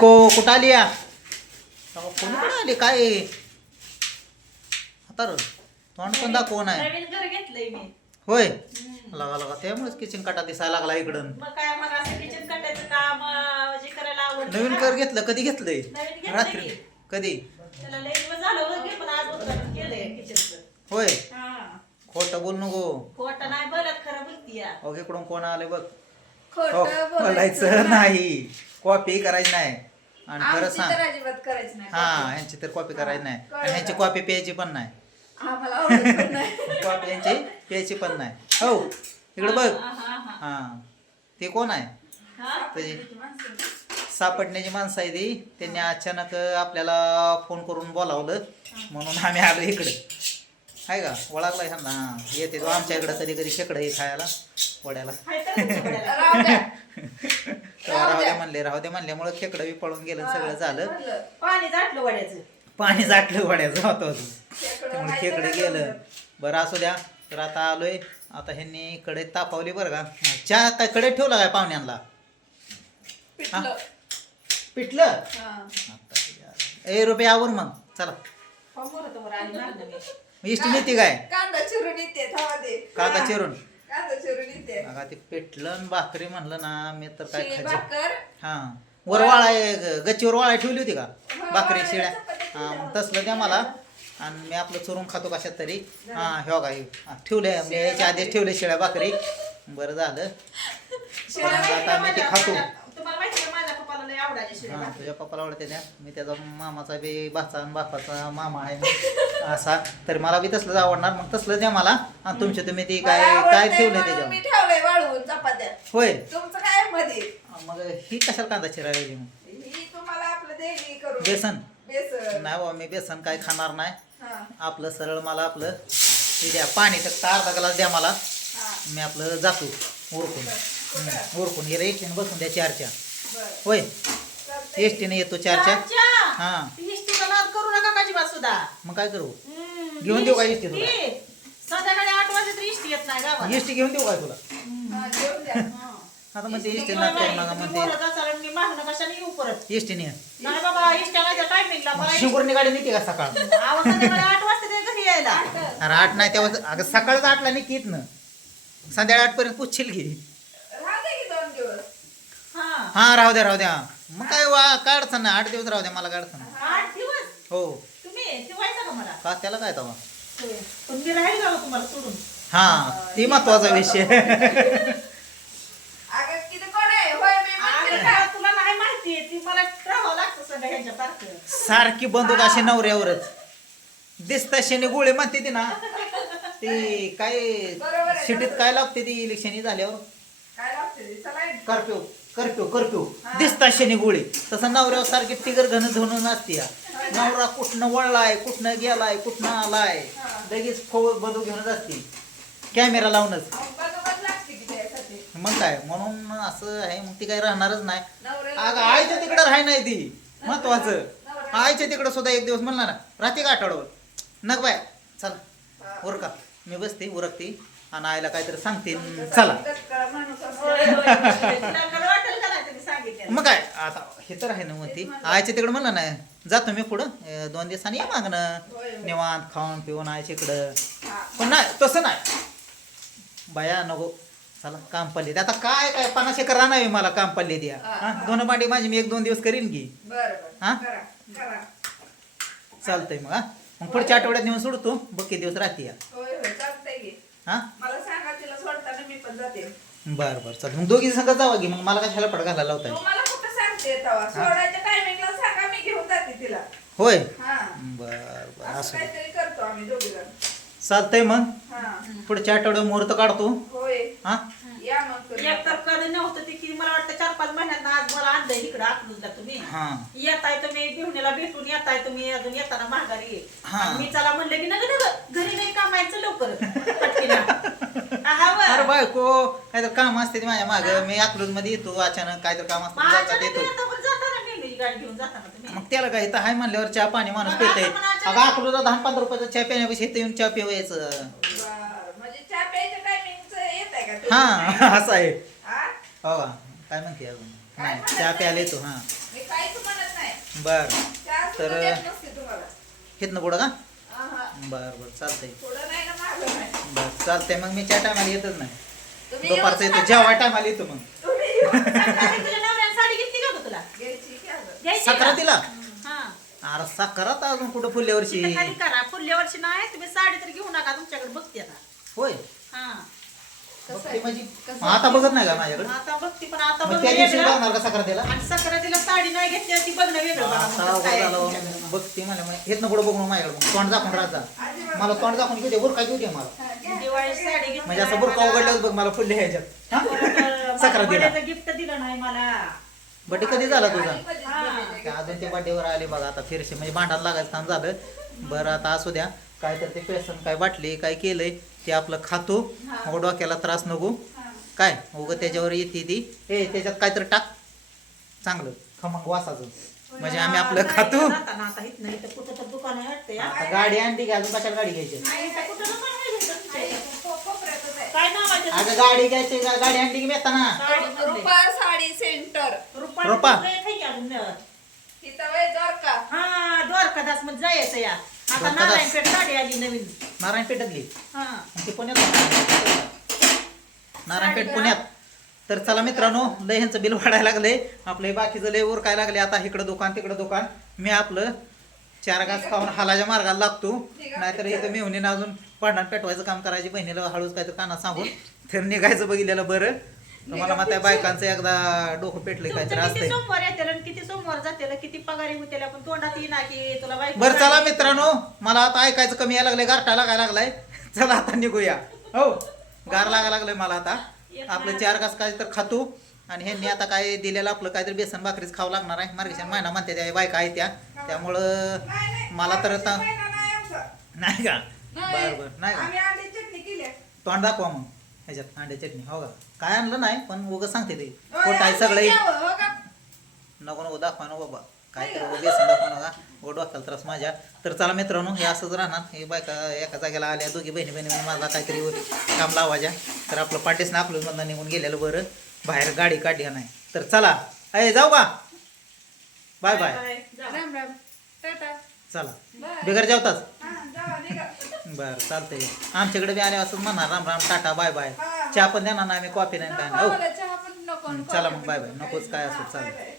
कुठं आली या कोणी आली काय आता तोंड पण दाखव नाही नवीन घर घेतलंय मी. होय लगा लगा त्यामुळेच किचन काटा दिसायला लागला इकडं मग काय मला असं किचन कट्ट्याचं काम म्हणजे करायला आवडतं नवीन ना. घर घेतलं कधी घेतलंय नवीन घेतलं रात्री की. कधी त्याला लई दिवस झालं होतं की, पण आज उद्घाटन केलंय किचनचं. होय हा. खोटं बोल नको खोटं नाही बोलत, खरं बोलती या. अहो इकडून कोण आले बघ खोटं हो, बोलायचं बोलायचं नाही कॉपी करायची नाही आणि खरं आमची सांग तर अजिबात करायची नाही हा यांची तर कॉपी करायची नाही कळलं. आणि ह्यांची कॉपी प्यायची पण नाही आम्हाला आवडत पण नाही कॉपी यांची प्यायची पण नाही हो इकडे बघ हा, हा, हा. हा ते कोण आहे हा? ते सापडण्याची माणसं आहे ती त्यांनी अचानक आपल्याला फोन करून बोलावलं म्हणून आम्ही आलो इकडे आहे का ओळखला ह्यांना हा येते तो आमच्या इकडं कधी कधी खेकडं हे खायला वड्याला हाय तर तुमच्याकडे. राहू द्या. तेव्हा राहू दे म्हणल्यामुळे खेकडं बी पळून गेलं आणि सगळं झालं म्हणलं, पाणी जाटलं वड्याचं. पाणी जाटलं वड्याचं होतं खेकडं त्यामुळे खायचं खेकडे का गेलं जाऊ बरं असू द्या तर आता आलोय आता ह्यांनी कडे तापावली बरं का चहा काय कडे ठेवला काय पाहुण्यांना पिठलं. पिटलं हा. ए रुपये आवर मग चला समोर होतं वर आणि मागं मी. इष्टी नेती काय कांदा चिरून येते थांबा दे काका चिरून कांदा चिरून येते अगा ते पिटलं आणि भाकरी म्हणलं ना मी तर काय शिळी खायचं भाकर हा वर वाळा गच्चीवर वाळा ठेवली होती का हा, भाकरी वाळा, शिळ्या चपात्या हा ठेवल्या मग तसलं द्या मला आणि मी आपलं चुरून खातो कशात तरी हा हे काय ठेवले मी याच्या आधीच ठेवले शिळ्या भाकरी बरं झालं शिळ्या आता भाकऱ्या मी ते माझ्या- खातो तुम्हाला माहिती आहे माझ्या पप्पाला लय आवडायच्या शिळ्या हा भाकरी. तुझ्या पप्पाला आवडते त्या मी त्याचा मामाचा बी भाचा आणि बापाचा मामा आहे असा तर मला बी तसलंच आवडणार मग तसलं द्या मला आणि तुमचे तुम्ही ती काय मला काय आवडतंय ठेवलंय म्हणून मी त्याच्यावर ठेवलंय वाळवून चपात्या होय तुमचं काय मध्ये मग ही कशाला कांदा चिरायला लागली मग ही तुम्हाला आपलं देणी करून बेसन बेसन नाही बाबा मी बेसन काय खाणार नाही हा आपलं सरळ मला आपलं हे द्या पाणी फक्त अर्धा ग्लास द्या मला हा मी आपलं जातो उरकून उरकून गेलं एकटीने बसून द्या चारच्या बर होय चालतंय. एसटीने येतो चारच्या चाचा, हा ती इष्टीला नाद करू नका काजीबात सुद्धा. मग काय करू हम्म, घेऊन देऊ का इष्टी तुला? ती संध्याकाळी 8 वाजता तरी इष्टी येत नाही गावाला. एसटी घेऊन देऊ काय तुला हा, घेऊन द्या हा. आता म्हणते एसटी तुम्ही नाद करू बाई, नका तुम्ही म्हणते बोलत असाल आणि मी मागणं कशाने येऊ परत. एसटीने नाही बाबा, इष्ट्या नाही त्या टायमिंगला. मला शिंगुर्णी गाडी नेते का सकाळ आवाज संध्याकाळी 8 वाजता ते घरी यायला. अरे 8 नाही तेव्हा अगं सकाळच 8ला नाही येत ना संध्याकाळी 8 पर्यंत पुच्छील की राहू दे की 2 दिवस हा. हा राहू द्या मग काय काय अडचण नाही 8 दिवस राहू द्या मला काय अडचण नाही 8 दिवस हो तुम्ही ठेवायचं का मला? का त्याला काय तेव्हा पण मी राहील का तुम्हाला सोडून? हा ती महत्वाचा विषय अगं किती कोण आहे होय मी म्हणते अगं, का तुला नाही माहिती ती मला राहावं लागतं सगळं ह्यांच्या सारखं. सारखी बंदूक अशी नवऱ्यावरच दिसता शेने गोळे म्हणते ती ना ती काय बरोबर आहे, सिटीत बरोबर. काय लागते ती इलेक्शन झाल्यावर काय लागते ते? सलाईन करप्यू दिसता शेने गोळी तसं नवऱ्यावर सारखी टिगर घन धरून असते या. नवरा कुठनं वळलाय कुठनं गेलाय कुठनं आलाय लगेच फौज बंदूक घेऊनच असते कॅमेरा लावूनच बरोबर लागते की त्यासाठी मग काय म्हणून असं आहे मग ती काही राहणारच नाही नवऱ्याला अगं आईच्या तिकडं राहाय नाही ती महत्वाचं आईच्या तिकडं सुद्धा एक दिवस म्हणला ना राहते का आठवड्यावर नग बाय चला उरका मी बसते उरकते आणि आईला काहीतरी सांगते चला कटकळा माणूस असतो. होय, होय, होय. तिला खरं वाटेल का नाही तुम्ही सांगितलं? मग काय आता हे तर आहे ना मग ती आईच्या तिकडं म्हणलं ना जातो मी पुढं 2 दिवसांनी या मागणं होय, होय. निवांत खाऊन पिऊन आईच्या इकडं हा. पण नाही तसं नाही बाया नको चला काम पडले आता काय 50 एकर राहणार मला काम पडले द्या हा. दोन भांडी माझी मी 1-2 दिवस करीन की बरं हा? बरं करा चालतंय मग हा मग पुढच्या आठवड्यात नेऊन सोडतो बघ दिवस राहते या होय होय चालतंय की हा मला सांगा तिला सोडताना मी पण जाते बरं चालतं मग दोघी संगत जावा की मग मला कशाला पड घालायला लावताय तुम्हाला कुठं सांगते तेव्हा सोडायच्या टायमिंगला सांगा मी घेऊन जाते तिला होय हा बरं असं असं काहीतरी करतो आम्ही दोघी जण चालतंय मग हा पुढच्या आठवड्यात मुहूर्त काढतो होय हा या मग तुम्ही. एक तर कधी नव्हतं ते की मला वाटतं 4-5 महिन्यात आज मला आणलंय इकडं अकलूजला तुम्ही. हा येताय तुम्ही बिहुणीला भेटून येताय तुम्ही अजून येताना माघारी. हा. आणि मी चला म्हणलं की नका घरी नाही कामायचं लवकर पटकीला. हा व. अरे बायको काहीतरी काम असते माझ्या माग मी अकलूज मध्ये येतो अचानक काहीतरी काम असतं माझ्या जातात येतो नदीला पण जाताना नेहमी गाडी घेऊन जाताना तुम्ही. मग त्याला काय इथं हाय म्हणल्यावर चहा पाणी माणूस मग पितय आता पण अचानक- अगं अकलूजला 10-15 रुपयाचा चहा पिण्यापेक्षा इथं येऊन चहा पिवायचं बरं. म्हणजे चहा प्यायच्या टायमिंगच येत आहे का तुम्ही? हा असं आहे हा? हो का? काय म्हणते अजून काय नाही म्हणत चहा नाही. प्यायला येतो हा मी काहीच म्हणत बर चहा तर- सुद्धा देत नसते तुम्हाला. हेतनं पुढं का आहा. बर चालतंय पुढं नाही ना मागं नाही. बर चालतंय मग मी त्या टायमाला येतच नाही तुम्ही दुपारचं येऊच येतो नका. जेव्हा टायमाला येतो मग तुम्ही येऊच नका. आणि तुझ्या नवऱ्याने साडी घेतली का गं तुला घ्यायची की अगं? घ्यायची का? सक्रातीला हा अरे साखरात अजून कुठं पुढल्या वर्षी तिथं खाली करा पुढल्या वर्षी नाही तुम्ही साडी तर घेऊ नका तुमच्याकडे बघते आता होय हा कसं बघते आहे? म्हणजे कसं मग आता बघत नाही का माझ्याकडे आता बघते पण आता मग बघणं त्या दिवशी वेगळं. बघणार का सक्रातीला आणि सक्रातीला साडी नाही घेतली ती बघणं वेगळं बघा आता मग काय आहे झालं तुमच्याकडे. बघते मला हेतनं पुढं बघून माझ्याकडे मग तोंड दाखवून राहता अजिबात मला तोंड दाखवून घेऊ दे बुरका घेऊ दे मला हा, घ्या. दिवाळी साडी घेतली म्हणजे असं नाही बुरका मला. उघडल्यावर बघ मला पुढल्या ह्याच्यात हा? सक्रातीला. सक्रातीला गिफ्ट दिलं नाही मला बड्डे कधी झाला तुझा आणि कधीच हा. बोलले नाही. ते अजून ते बड्डेवर आले बघा आता फिरसे म्हणजे भांडायला लागायचं काम झालं बरं आता असू द्या काय तर ते पेसन काय बाटली काय केलंय ते आपलं खातो हा. मग डोक्याला त्रास नको हा. काय उगं त्याच्यावर येते ती ए त्याच्यात काय तर टाक चांगलं खमंग वासाचं म्हणजे आम्ही आपलं खातो जाताना आता इथनं इथं कुठं तर दुकान आहे वाटतं या. आता गाडी आणली की अजून कशाला गाडी घ्यायची नाही, इथं कुठं दुकान आहे इथं तुमच्या आणि इथं? कोपऱ्यातच आहे. काय नाव आहे अगं त्याचं? गाडी घ्यायची गाडी आणली की मी येताना साडी म्हणले. रुपा साडी सेंटर. रुपाली रुपा. कुठं आहे की अजून नवर? तिथं वय द्वारका. हा द्वारकादास मध्ये जायचं या आता द्वारकादास. नारायणपेठ साडी आली नवीन नारायणपेठातली हा मग ते पुण्यात नारायणपेठ पुण्यात तर चला मित्रांनो लय ह्यांचं बिल वाढायला लागलंय आपलं बाकीचं लय काय लागले आता इकडं दुकान तिकडं दुकान मी आपलं 4 घास खाऊन हालाच्या मार्गाला लागतो नाहीतर इथं मेहुनीनं अजून पाडणार पेटवायचं काम करायची बहिणीला हळूच काहीतरी काना सांगून तर निघायचं बघितलेलं बरं तुम्हाला मग त्या बायकांचं एकदा डोकं पेटलंय काहीतरी तुमचं किती असतंय सोमवार येते आणि किती सोमवार जाते किती पगारी होते पण तोंडात येईना की तुला बायको बरं चला साडी- मित्रांनो मला आता ऐकायचं कमी यायला लागलंय गारठा लागायला लागलाय चला आता निघूया हो गार लागायला लागलंय मला आता आपलं 4 घास काय तर खातो आणि ह्यांनी आता काय दिलेलं आपलं काहीतरी बेसन भाकरीच खावं लागणार आहे मार्गशीर महिना म्हणते त्या बायका आहेत त्या त्यामुळं नाही, नाही. मला तर आता महिना नाही आमचा. नाही का नाही. बरं बरं नाही का आम्ही अंडी चटणी केली आहे. तोंड दाखवा मग ह्याच्यात अंडे चटणी हो का काय आणलं नाही पण उगं सांगते ते होय, खोट आहे असं सगळं घ्यावं, हो का? नको नको दाखवा नको बाबा काय तर बेसन दाखवा नका ओ डोक्याला त्रास माझ्या तर चला मित्रांनो हे असंच राहणार हे बायका एका जागेला आल्या दोघी बहिणी बहिणी मला काहीतरी काम लावायच्या तर आपलं पाटीस नाकलून मधनं निघून गेलेलं बरं बाहेर गाडी काढली का नाही तर चला अय जाऊ का बाय बाय जा. राम राम. टाटा. चला बाय. बिगर जेवताच हा, जावा, निघा. बरं चालतंय आमच्याकडे बी आले असंच म्हणणार राम राम टाटा बाय बाय हा. चहा पण देणार नाही आम्ही कॉफी नाही काय नको नाही हो मला चहा पण नको आणि चला कॉफी मग पण बाय बाय नको. नकोच काय असं हा, चालेल बाय बाय.